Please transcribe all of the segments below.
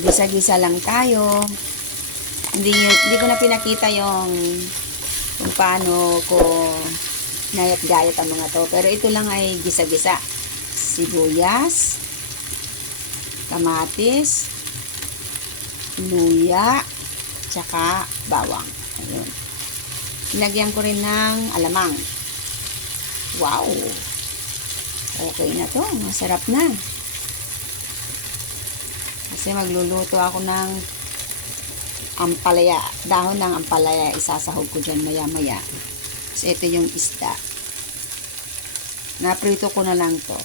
gisa-gisa lang tayo. Hindi ko na pinakita yung kung paano ko nayat-gayat ang mga to. Pero ito lang ay gisa-gisa. Sibuyas, kamatis, luya, tsaka bawang. Ayun. Nilagyan ko rin ng alamang. Wow! Okay na to. Masarap na. Kasi magluluto ako ng ampalaya. Dahon ng ampalaya. Isasahog ko dyan maya-maya. Kasi ito yung isda. Naprito ko na lang to.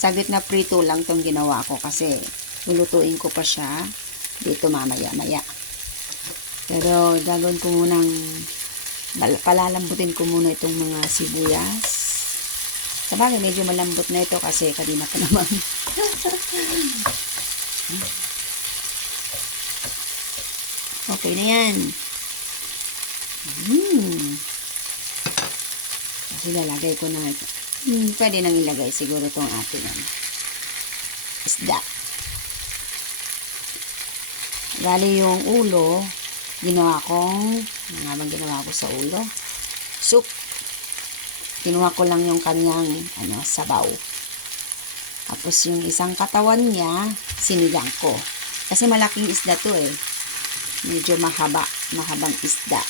Saglit na prito lang tong ginawa ko. Kasi lulutuin ko pa siya dito mamaya-maya. Pero gagawin ko munang palalambutin ko muna itong mga sibuyas. Sabagay, medyo malambot na ito kasi kanina pa naman. Okay na yan. Kasi lalagay ko na ito. Pwede nang ilagay siguro itong ating isda. Bali yung ulo, ginawa ko sa ulo? Soup. Kinuha ko lang yung kanyang sabaw. Tapos yung isang katawan niya, sinigang ko. Kasi malaking isda to eh. Medyo mahabang isda.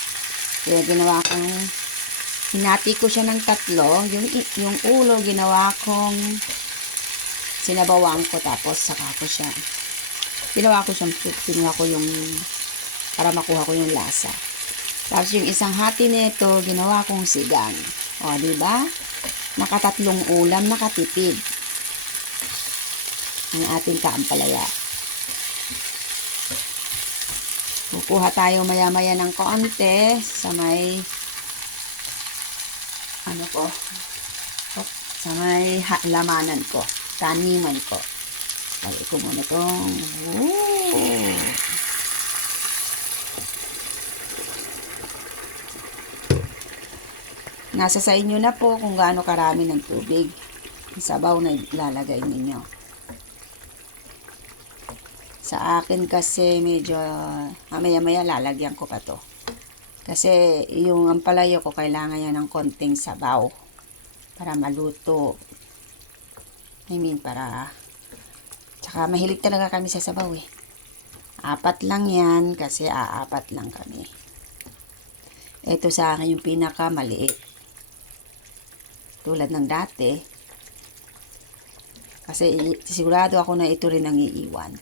Kaya ginawa kong, hinati ko siya ng tatlo. Yung ulo, ginawa kong sinabawang ko tapos saka ko siya. Ginawa ko siyang soup. Ginawa ko yung, para makuha ko yung lasa. Tapos yung isang hati nito, ginawa kong sigang. O, diba? Nakatatlong ulam, nakatipid. Ang ating kaampalaya. Kukuha tayo maya-maya ng konti sa may sa may lamanan ko, taniman ko. Lagay ko muna itong nasa sa inyo na po kung gaano karami ng tubig. Sabaw na ilalagay ninyo. Sa akin kasi medyo maya-maya lalagyan ko pa to. Kasi yung ampalaya ko kailangan yan ng konting sabaw para maluto. Tsaka mahilig talaga kami sa sabaw eh. 4 lang yan kasi 4 lang kami. Ito sa akin yung pinakamaliit. Tulad ng dati. Kasi sigurado ako na ito rin ang iiwan.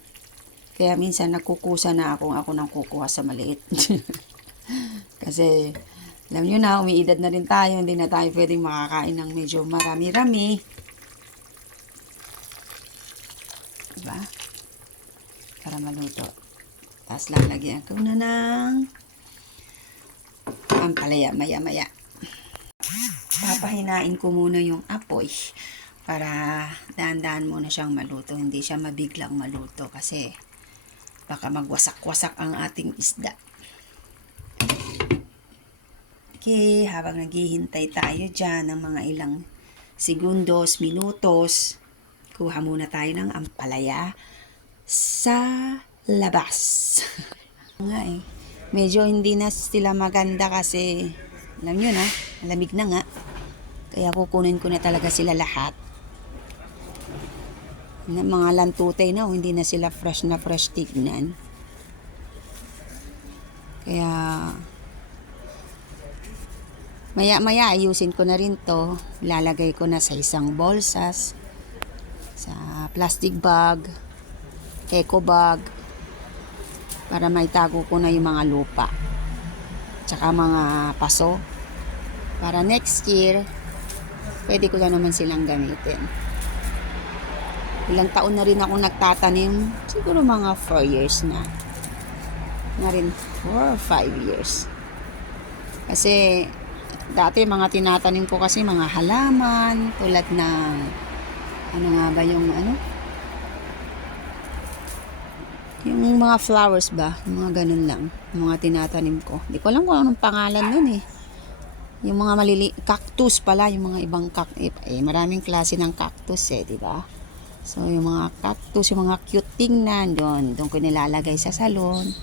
Kaya minsan nagkukusa na ako nang kukuha sa maliit. Kasi alam nyo na, umiidad na rin tayo. Hindi na tayo pwedeng makakain ng medyo marami-rami. Diba? Para maluto. Tapos lalagyan ko na ng ampalaya maya-maya. Papahinain ko muna yung apoy para dahan-dahan muna siyang maluto. Hindi siya mabiglang maluto kasi baka magwasak-wasak ang ating isda. Okay, habang naghihintay tayo dyan ng mga ilang segundos, minutos, kuha muna tayo ng ampalaya sa labas. Nga eh. Medyo hindi na sila maganda kasi alam nyo na, malamig na nga. Kaya kukunin ko na talaga sila lahat. Mga lantutay na, hindi na sila fresh tignan. Kaya maya-maya ayusin ko na rin to. Ilalagay ko na sa isang bolsas, sa plastic bag, eco bag, para maitago ko na yung mga lupa. Tsaka mga paso. Para next year, pwede ko na naman silang gamitin. Ilang taon na rin ako nagtatanim. Siguro mga 4 years na. Na rin 4 or 5 years. Kasi dati mga tinatanim ko kasi mga halaman. Tulad ng yung mga flowers ba? Yung mga ganun lang. Yung mga tinatanim ko. Hindi ko alam kung anong pangalan nun eh. Yung mga cactus pala. Yung mga ibang cactus. Maraming klase ng cactus eh, di ba? So, yung mga cactus, yung mga cute tingnan, doon ko nilalagay sa salon.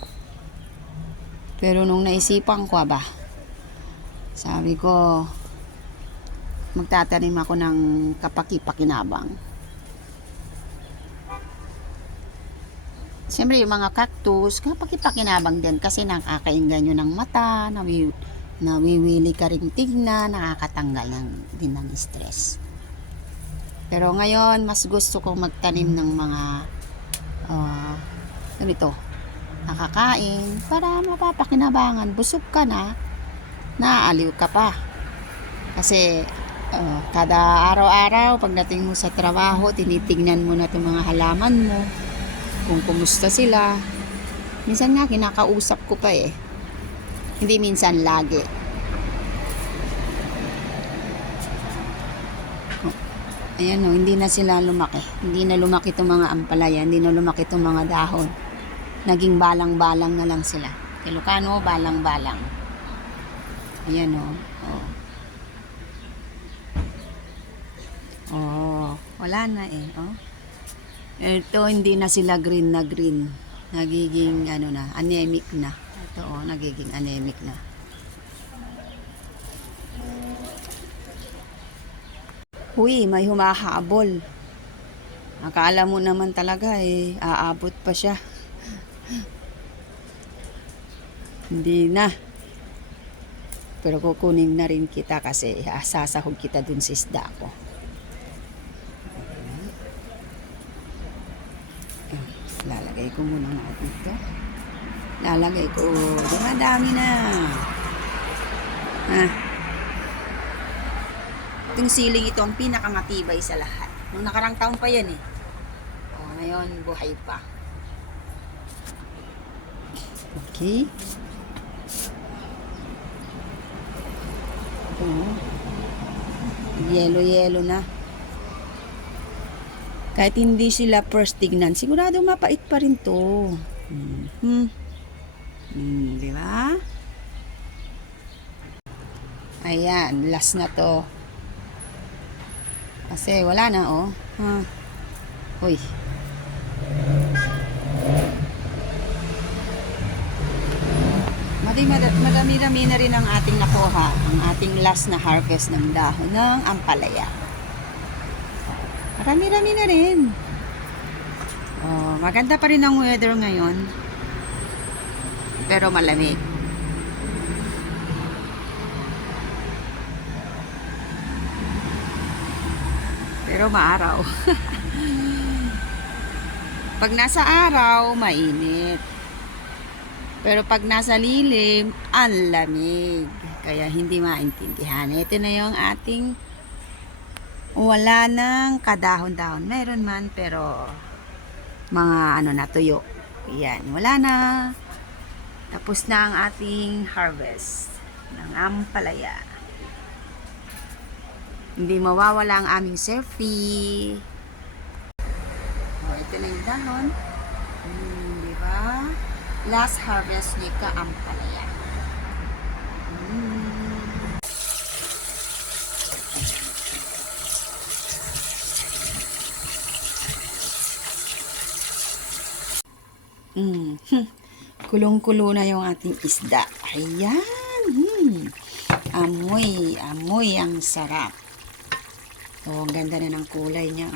Pero nung naisipan ko, sabi ko, magtatanim ako ng kapaki-pakinabang. Siyempre, yung mga cactus, kapaki-pakinabang din kasi nakakainggan nyo ng mata, nawiwili ka rin tignan, nakakatanggal din ng stress. Pero ngayon, mas gusto kong magtanim ng mga ganito, nakakain, para mapapakinabangan. Busog ka na, naaaliw ka pa. Kasi, kada araw-araw, pagdating mo sa trabaho, tinitignan mo na itong mga halaman mo, kung kumusta sila. Minsan nga, kinakausap ko pa eh. Hindi minsan, lagi. Ayan o, hindi na sila lumaki. Hindi na lumaki itong mga ampalaya, hindi na lumaki itong mga dahon. Naging balang-balang na lang sila. Ilocano, balang-balang. Ayan o. Wala na eh. Ito, hindi na sila green na green. Nagiging, anemic na. Ito nagiging anemic na. Uy, may humahabol. Akala mo naman talaga aabot pa siya. Hindi na. Pero kukunin na rin kita kasi sasahog kita dun sa isda ko. Lalagay ko muna nga dito. Lalagay ko. Dumadami na. Itong siling ito ang pinakamatibay sa lahat. Nung nakarang taon pa yan eh. Ngayon, buhay pa. Okay. Yelo-yelo na. Kahit hindi sila first tignan, sigurado mapait pa rin to. Di ba? Ayan, last na to. Kasi wala na Uy. Madami-dami na rin ang ating nakuha. Ang ating last na harvest ng dahon ng ampalaya. Marami-rami na rin. Maganda pa rin ang weather ngayon. Pero malamig. Pero maaraw. Pag nasa araw, mainit. Pero pag nasa lilim, ang lamig. Kaya hindi maintindihan. Ito na yung ating wala nang kadahon-dahon. Meron man, pero mga natuyo. Yan, wala na. Tapos na ang ating harvest ng ampalaya. Hindi mawawala ang aming selfie. Ito na yung dahon. Diba? Last harvest ni ka-ampalaya. Kulong-kulo na yung ating isda. Ayan. Amoy ang sarap. Ang ganda na ng kulay niya,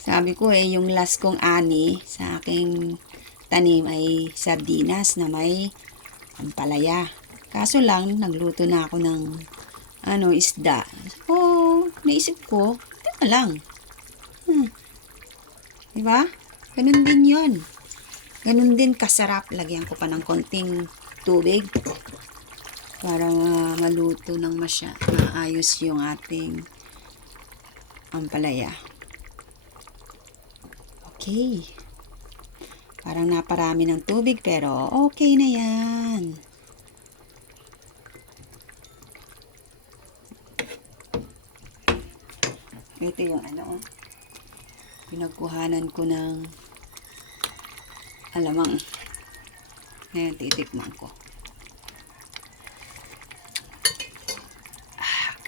Sabi ko yung last kong ani sa aking tanim ay sardinas na may ampalaya. Kaso lang, nagluto na ako ng isda. Naisip ko, teka lang. Diba? Ganun din yun. Ganun din kasarap. Lagyan ko pa ng konting tubig para maluto ng maayos yung ating ampalaya. Okay. Parang naparami ng tubig pero okay na yan. Ito yung pinagkuhanan ko ng alamang. Ngayon, titikman ko.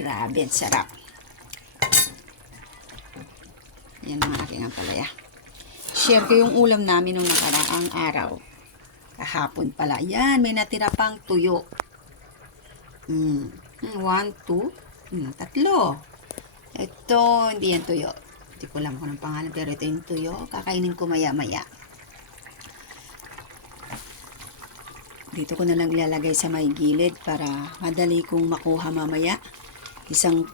Grabe, ang sarap. Yan ang aking ampalaya. Share ko yung ulam namin nung nakaraang araw. Kahapon pala. Yan, may natira pang tuyo. 1, 2, 3. Ito, hindi yan tuyo. Hindi ko alam kung anong pangalan, pero ito yung tuyo. Kakainin ko maya-maya. Dito ko na lang ilalagay sa may gilid para madali kong makuha mamaya. Isang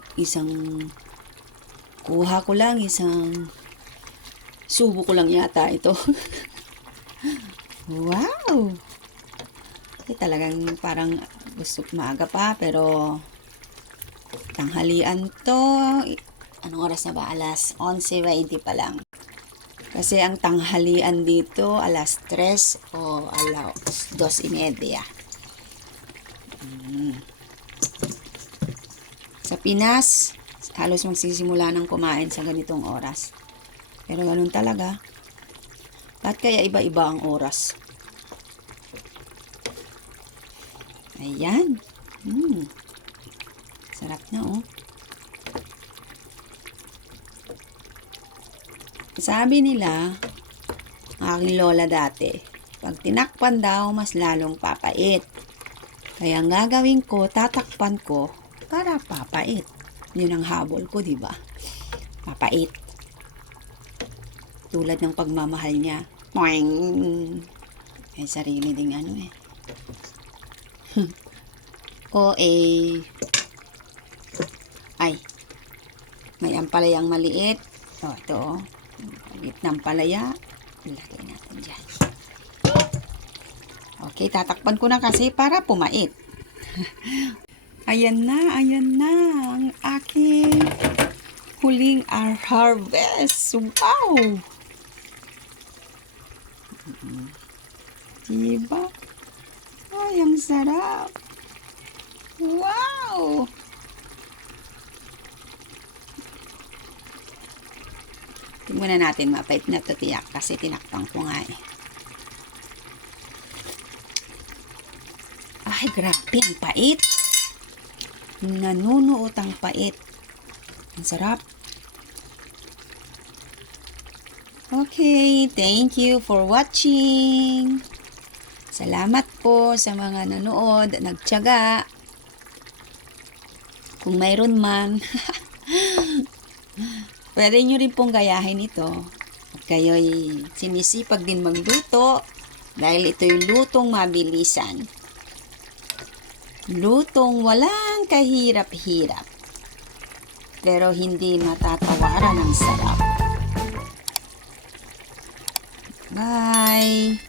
kuha ko lang, isang subo ko lang yata ito. Wow! Talagang parang gusto maaga pa, pero tanghalian to. Anong oras na ba? Alas 11:20 pa lang. Kasi ang tanghalian dito, alas 3 o alas 2:30. Sa Pinas, halos magsisimula ng kumain sa ganitong oras. Pero ganun talaga. Ba't kaya iba-iba ang oras? Ayan. Sarap na, oh. Sabi nila, aking lola dati, pag tinakpan daw, mas lalong papait. Kaya ang gagawin ko, tatakpan ko para papait. Yun ang habol ko, di ba? Papait. Tulad ng pagmamahal niya. Poing! May sarili ding ano eh. Ay, may ampalayang maliit. Ito. Maliit na ampalaya. Ilagay natin dyan. Okay, tatakpan ko na kasi para pumait. Ayan na ang aking huling harvest. Wow! Diba? Ay, ang sarap. Wow! Tingnan na natin, mapait na ito tiyak kasi tinakpang ko nga eh. Ay, grabe, ang pait. Nanunuot ang pait. Ang sarap. Okay, thank you for watching. Salamat po sa mga nanood, nagtiyaga. Kung mayroon man, pwede nyo rin pong gayahin ito. At kayo'y sinisipag din magluto dahil ito'y lutong mabilisan. Lutong walang kahirap-hirap. Pero hindi matatawaran ng sarap. Bye!